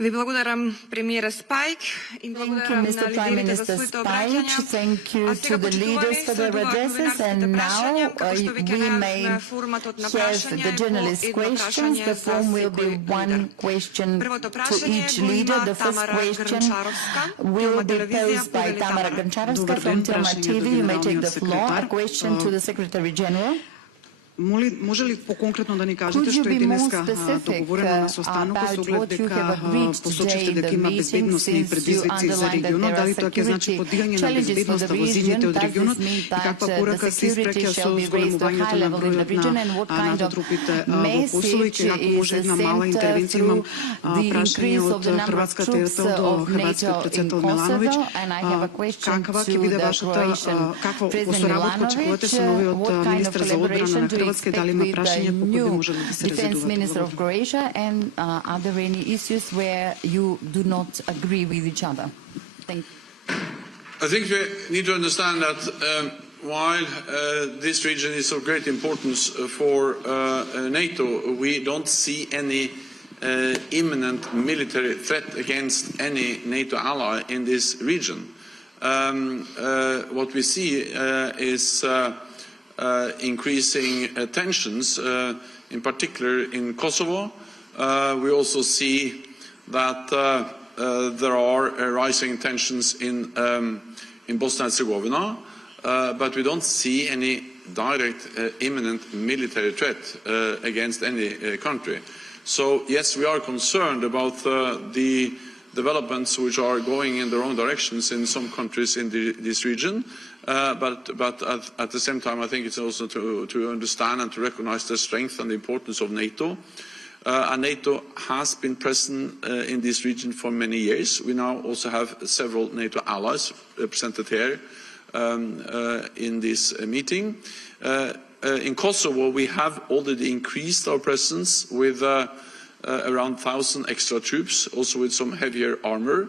Ви благодарам премиера Spajić и благодарам на лидерите за своите обращения. А сега почитувани следува новинарските прашања, како што ви ги најавивме формат од напрашање во едно прашање за секој лидер. Првото прашање го има Тамара Гранчаровска, Тема телевизија, повели Тамара. Добар ден, прашање до генералниот секретар. Може ли по-конкретно да ни кажете што е денеска договорено на состанокот со оглед дека посочивте дека има безбедносни предизвици за регионот, дали тоа ќе значи подигање на безбедноста во земјите од регионот и каква порака се испреќа со зголемувањето на бројот на НАТО трупите во Косово и како може една мала интервенција? Имам прашање од хрватска терител до хрватскиот председател Milanović. Каква ќе биде вашата соработка очекувате со новиот министер за одбрана на Hrvatske, da li ima prašenje po koje bi moželi da se Defense Minister of Croatia, and are there any issues where you do not agree with each other? Thank you. I think we need to understand that while this region is of great importance for NATO, we don't see any imminent military threat against any NATO ally in this region. What we see is increasing tensions, in particular in Kosovo. We also see that there are rising tensions in Bosnia and Herzegovina, but we don't see any direct imminent military threat against any country. So yes, we are concerned about the developments which are going in the wrong directions in some countries in this region. But at the same time, I think it's also to understand and to recognize the strength and the importance of NATO. And NATO has been present in this region for many years. We now also have several NATO allies represented here in this meeting. In Kosovo, we have already increased our presence with around 1,000 extra troops, also with some heavier armor.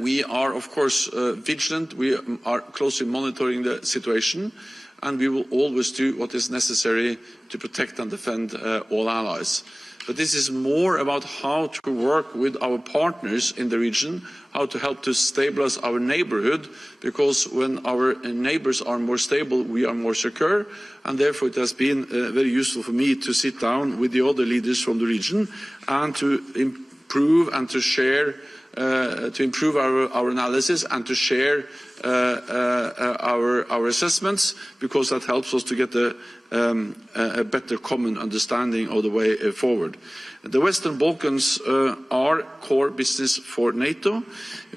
We are, of course, vigilant. We are closely monitoring the situation, and we will always do what is necessary to protect and defend all allies. But this is more about how to work with our partners in the region, how to help to stabilize our neighborhood, because when our neighbors are more stable, we are more secure, and therefore it has been very useful for me to sit down with the other leaders from the region and to improve and to share to improve our analysis and to share our assessments, because that helps us to get a better common understanding of the way forward. The Western Balkans are core business for NATO.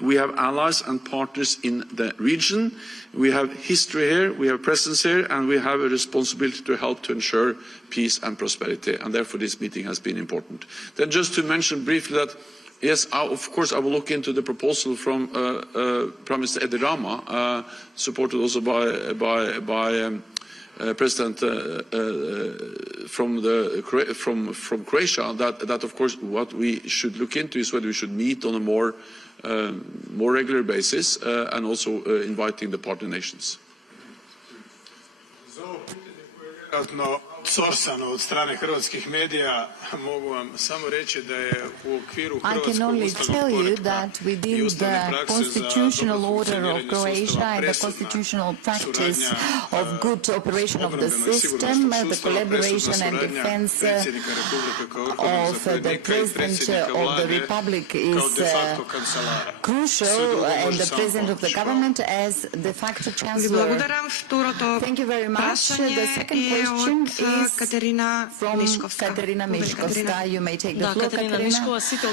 We have allies and partners in the region. We have history here, we have presence here, and we have a responsibility to help to ensure peace and prosperity, and therefore this meeting has been important. Then just to mention briefly that yes, of course, I will look into the proposal from Prime Minister Rama, supported also by President from Croatia. That of course, what we should look into is whether we should meet on a more regular basis, and also inviting the partner nations. Sorsano od strane hrvatskih medija, mogu vam samo reći da je u okviru hrvatskog ustavnog poretka i ustavne prakse za dobro funkcioniranje sustava presudna suradnja obrambena i sigurnosnog sustava, presudna suradnja predsjednika Republike kao vrhovnog zapovjednika i predsjednika vlade kao de facto kancelara. Crucial, and the president of the government as de facto chancellor. Thank you very much. The second question is from Katerina Miškovska. You may take the floor, Katerina. Katerina Miškova, Sitel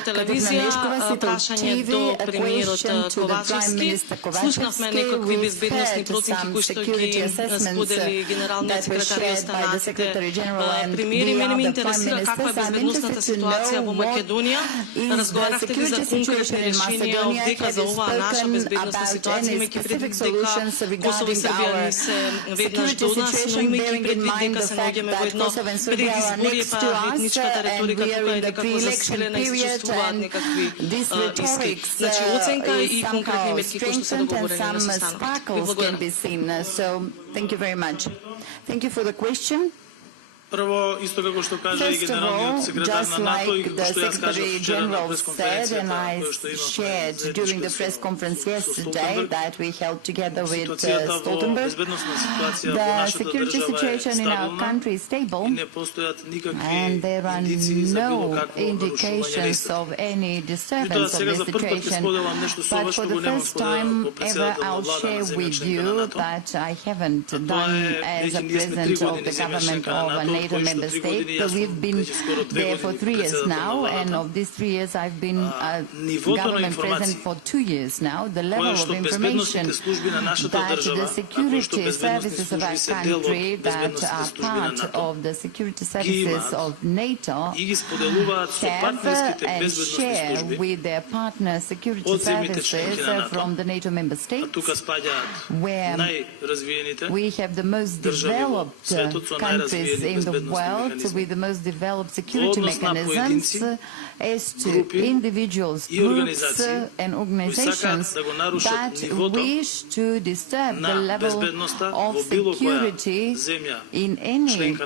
TV, a question to the Prime Minister Kovačevski. We've had some security assessments that were shared by the Secretary General and the other Prime Ministers. I'm interested to know what is the security situation in Macedonia. Have you spoken about any specific solutions regarding our security situation, bearing in mind the fact that Kosovo and Serbia are next to us and we are in the pre-election period, and this rhetoric is somehow strengthened and some sparkles can be seen. So thank you very much. Thank you for the question. First of all, just like the Secretary General said, and I shared during the press conference yesterday that we held together with Stoltenberg, the security situation in our country is stable, and there are no indications of any disturbance of the situation. But for the first time ever, I'll share with you that I haven't done as a president of the government of a NATO member state, but we've been there for 3 years now, and of these 3 years I've been a government president for 2 years now. The level of information that the security services of our country that are part of the security services of NATO have and share with their partner security services from the NATO member states, where we have the most developed countries in the world with the most developed security mechanisms as to individuals, groups and organizations that wish to disturb the level of security in any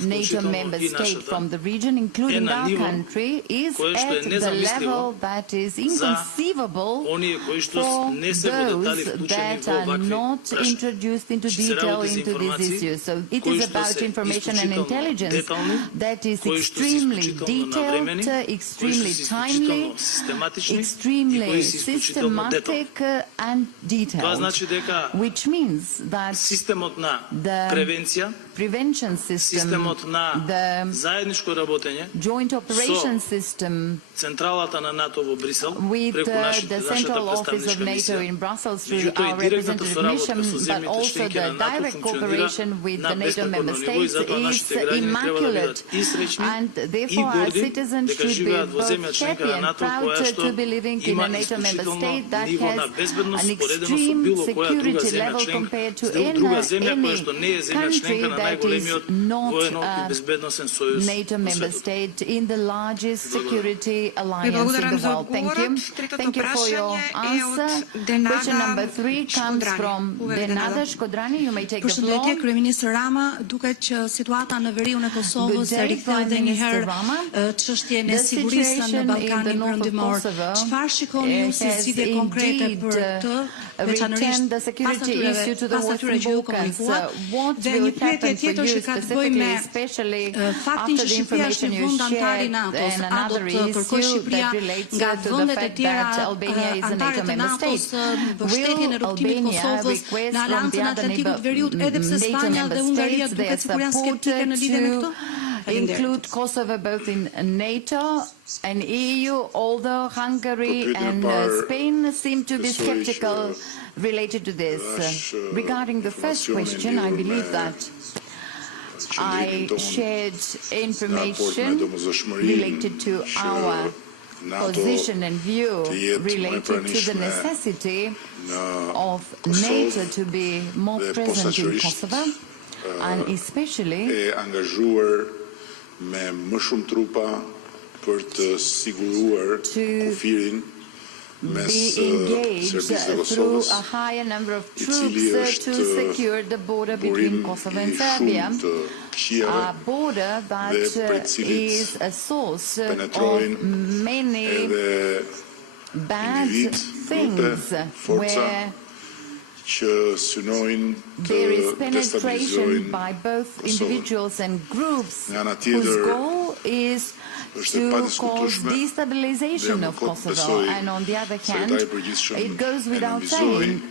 NATO member state from the region, including our country, is at the level that is inconceivable for those that are not introduced into detail into these issues. So it is about information and intelligence that is extremely detailed, extremely timely, extremely systematic and detailed, which means that the prevention system, the joint operation system with the central office of NATO in Brussels through our representative mission, but also the direct cooperation with the NATO member states is immaculate, and therefore our citizens should be both happy and proud to be living in a NATO member state that has an extreme security level compared to any country that is not a NATO member state in the largest security alliance in the world. Thank you. Thank you for your answer. Question number 3 comes from Denada Shkodrani. You may take the floor. Kryeministër Rama, duket që situata në veriun e Kosovës rikthehet edhe një herë çështjen e sigurisë në Ballkanin Perëndimor. Çfarë shikoni ju si zgjidhje konkrete për këtë, veçanërisht the security issue to the Western Balkans? What will happen for you specifically, especially after the information you shared, and another issue that relates to the fact that Albania is a NATO member state? Will Albania request from the other NATO member states their support to include Kosovo both in NATO and EU, although Hungary and Spain seem to be skeptical related to this? Regarding the first question, I believe that I shared information related to our position and view related to the necessity of NATO to be more present in Kosovo, and especially to be engaged through a higher number of troops to secure the border between Kosovo and Serbia, a border that is a source of many bad things, where there is penetration by both individuals and groups whose goal is to cause destabilization of Kosovo, and on the other hand, it goes without saying,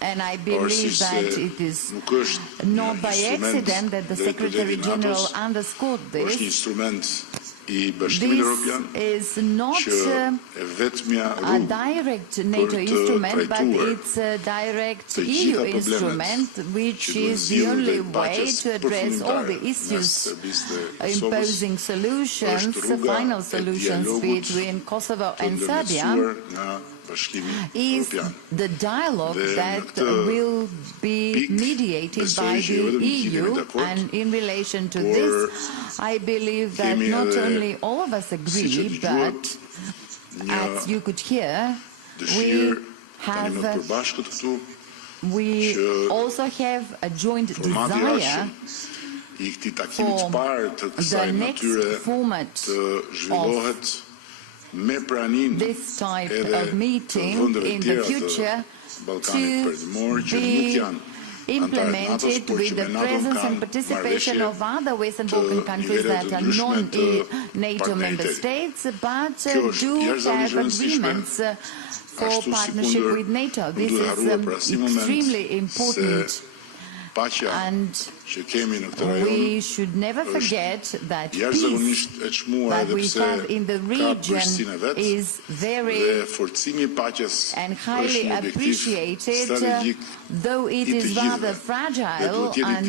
and I believe that it is not by accident that the Secretary General underscored this. This is not a direct NATO instrument, but it's a direct EU instrument, which is the only way to address all the issues, imposing solutions, final solutions between Kosovo and Serbia, is the dialogue that will be mediated by the EU. And in relation to this, I believe that not only all of us agree, but as you could hear, we also have a joint desire the next format of this type of meeting in the future to be implemented with the presence and participation of other Western Balkan countries that are non-NATO member states, but do have agreements for partnership with NATO. This is extremely important. And we should never forget that peace that we have in the region is very and highly appreciated, though it is rather fragile, and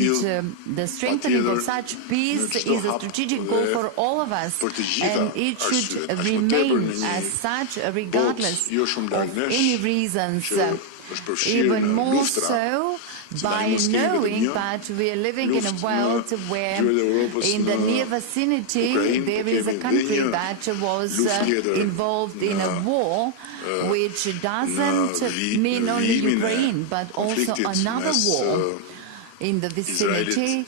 the strengthening of such peace is a strategic goal for all of us, and it should remain as such regardless of any reasons, even more so by knowing that we are living in a world where in the near vicinity there is a country that was involved in a war which doesn't mean only Ukraine but also another war in the vicinity,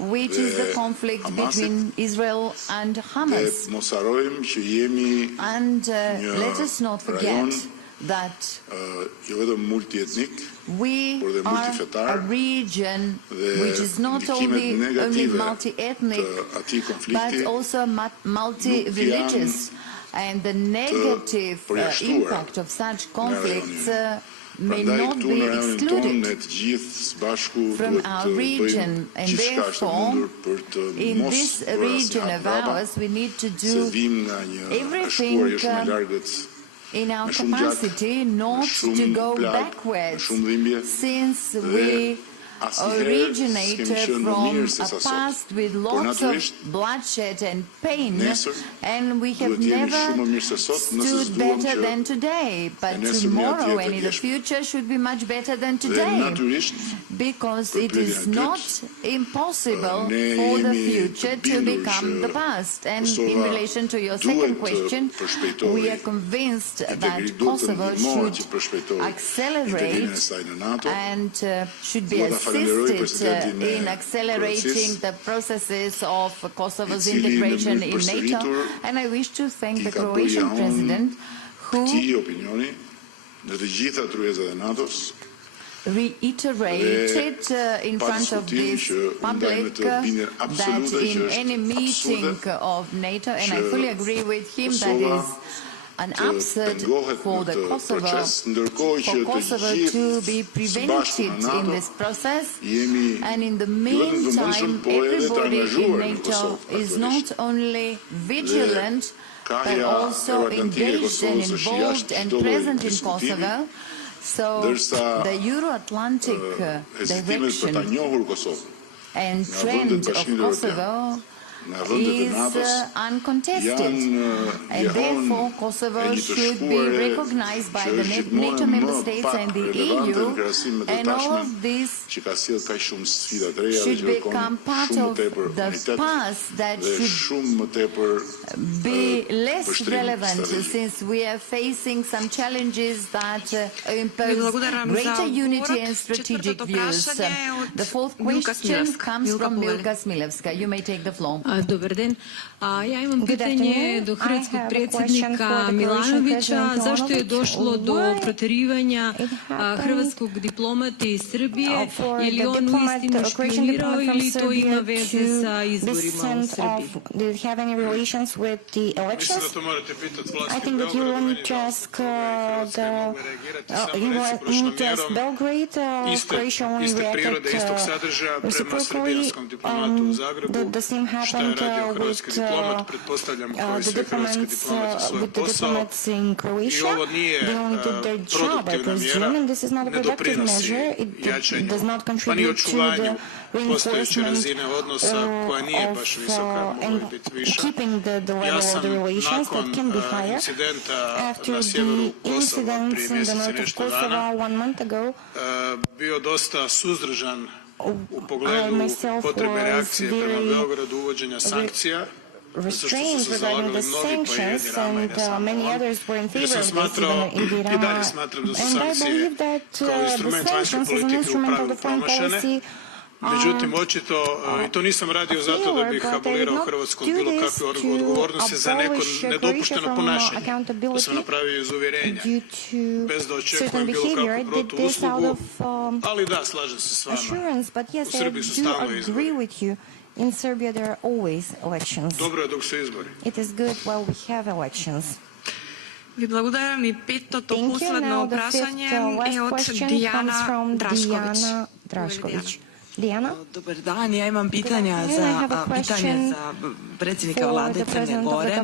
which is the conflict between Israel and Hamas. And let us not forget that we are a region which is not only multi-ethnic but also multi-religious, and the negative impact of such conflicts may not be excluded from our region, and therefore in this region of ours we need to do everything in our capacity not to go backwards, since we originated from a past with lots of bloodshed and pain, and we have never stood better than today. But tomorrow and in the future should be much better than today, because it is not impossible for the future to become the past. And in relation to your second question, we are convinced that Kosovo should accelerate and should be assisted in accelerating the processes of Kosovo's integration in NATO. And I wish to thank the Croatian President, who reiterated in front of this public that in any meeting of NATO, and I fully agree with him, that is an upset for Kosovo to be prevented in this process. And in the meantime, everybody in NATO is not only vigilant but also engaged and involved and present in Kosovo. So the Euro-Atlantic direction and trend of Kosovo is uncontested, and therefore Kosovo should be recognized by the NATO member states and the EU, and all of this should become part of the past that should be less relevant, since we are facing some challenges that impose greater unity and strategic views. The fourth question comes from Milka Smilevska. You may take the floor. Dobar den. Ja imam pitanje do hrvatskog predsjednika Milanovića. Zašto je došlo do proterivanja hrvatskog diplomata iz Srbije? Je li on uistinu špijunirao ili to ima veze sa izborima u Srbiji? Did it have any relations with the elections? I think that you want to ask Belgrade. Croatia only reacted reciprocally. The same happened with the diplomats in Croatia. They only did their job, I presume, and this is not a productive measure. It does not contribute to the reinforcement and keeping the level of the relations that can be higher. After the incidents in the north of Kosovo 1 month ago, u pogledu potrebe reakcije prema Beogradu, uvođenja sankcija, restrained regarding the sanctions, and many others were in favor of this, even in Rama. And I believe that the sanctions as an instrument of the foreign policy Međutim, očito, i to nisam radio zato da bih abolirao Hrvatsku od bilo kakve odgovornosti za neko nedopušteno ponašanje. To sam napravio iz uvjerenja, bez da očekujem bilo kakvu protuuslugu, ali da, slažem se s vama. U Srbiji su stalno izbori. In Serbia there are always elections. Dobro je dok su izbori. It is good while we have elections. Vi благодарам и петото последно прашање е од Dijana Drašković. Dijana? Dobar dan, ja imam pitanje za predsjednika vlade Crne Gore.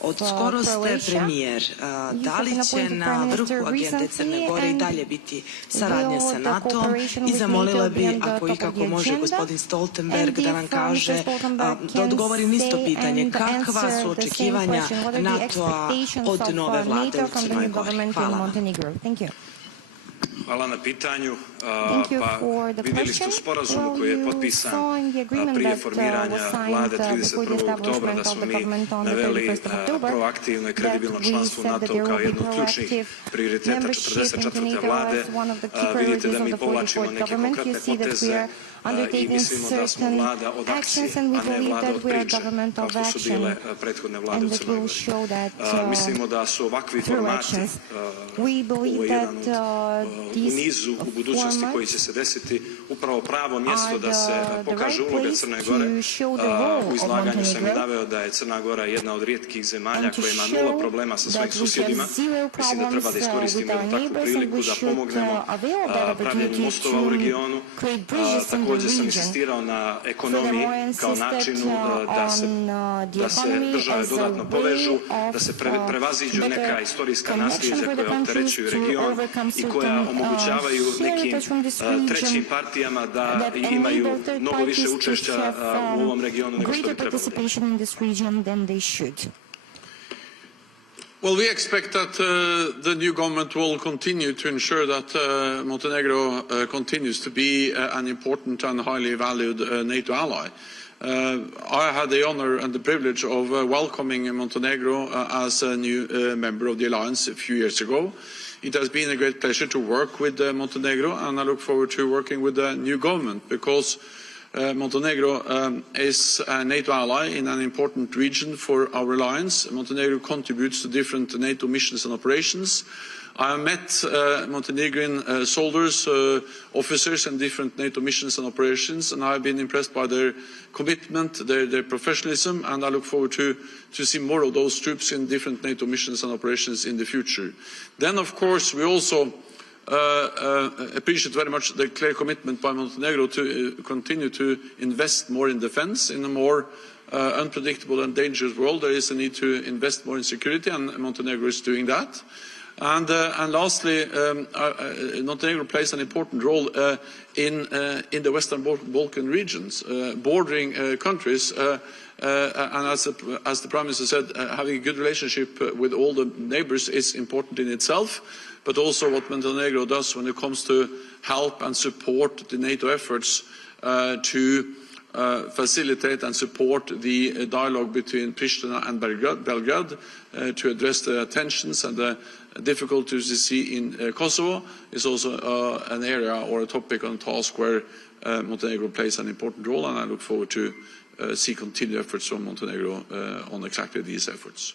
Od skoro ste premijer. Da li će na vrhu agende Crne Gore i dalje biti saradnja sa NATO-om? I zamolila bi, ako ikako može, gospodin Stoltenberg da nam kaže, da odgovorim isto pitanje, kakva su očekivanja NATO-a od nove vlade u Crnoj Gori? Hvala. Hvala na pitanju. Pa vidjeli ste u sporazumu koji je potpisan prije formiranja vlade 31. oktobra da smo mi naveli proaktivno i kredibilno članstvo u NATO kao jedno od ključnih prioriteta 44. vlade. Vidite da mi povlačimo neke konkretne poteze i mislimo da smo vlada od akcije, a ne vlada od priče, kao što su bile prethodne vlade u Crnoj Gori. Mislimo da su ovakvi formati u nizu u budućnosti koji će se desiti upravo pravo mjesto da se pokaže uloga Crne Gore. U izlaganju sam i naveo da je Crna Gora jedna od rijetkih zemalja koja ima nula problema sa svojim susjedima. Mislim da treba da iskoristimo takvu priliku da pomognemo pravljenju mostova u regionu. Također sam insistirao na ekonomiji kao načinu da se države dodatno povežu, da se prevaziđu neka istorijska nasljeđa koja opterećuju region i koja omogućavaju nekim trećim partijama da imaju mnogo više učešća u ovom regionu nego što bi trebalo. Well, we expect that the new government will continue to ensure that Montenegro continues to be an important and highly valued NATO ally. I had the honor and the privilege of welcoming Montenegro as a new member of the alliance a few years ago. It has been a great pleasure to work with Montenegro, and I look forward to working with the new government because Montenegro is a NATO ally in an important region for our alliance. Montenegro contributes to different NATO missions and operations. I have met Montenegrin soldiers, officers in different NATO missions and operations, and I have been impressed by their commitment, their professionalism, and I look forward to see more of those troops in different NATO missions and operations in the future. Then, of course, we also appreciate very much the clear commitment by Montenegro to continue to invest more in defense in a more unpredictable and dangerous world. There is a need to invest more in security, and Montenegro is doing that. And lastly, Montenegro plays an important role in the Western Balkan regions, bordering countries. And as the Prime Minister said, having a good relationship with all the neighbours is important in itself, but also what Montenegro does when it comes to help and support the NATO efforts to facilitate and support the dialogue between Pristina and Belgrade to address the tensions and the difficulties you see in Kosovo is also an area or a topic on task where Montenegro plays an important role, and I look forward to see continued efforts from Montenegro on exactly these efforts.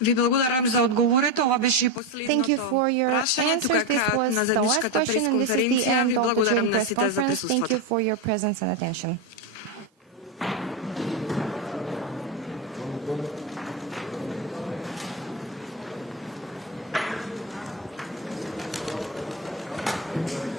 Ви благодарам за одговорите. Ова беше и последното прашање. Тука е крајот на заедничката пресконференција. Ви благодарам на сите за присуството. Thank you.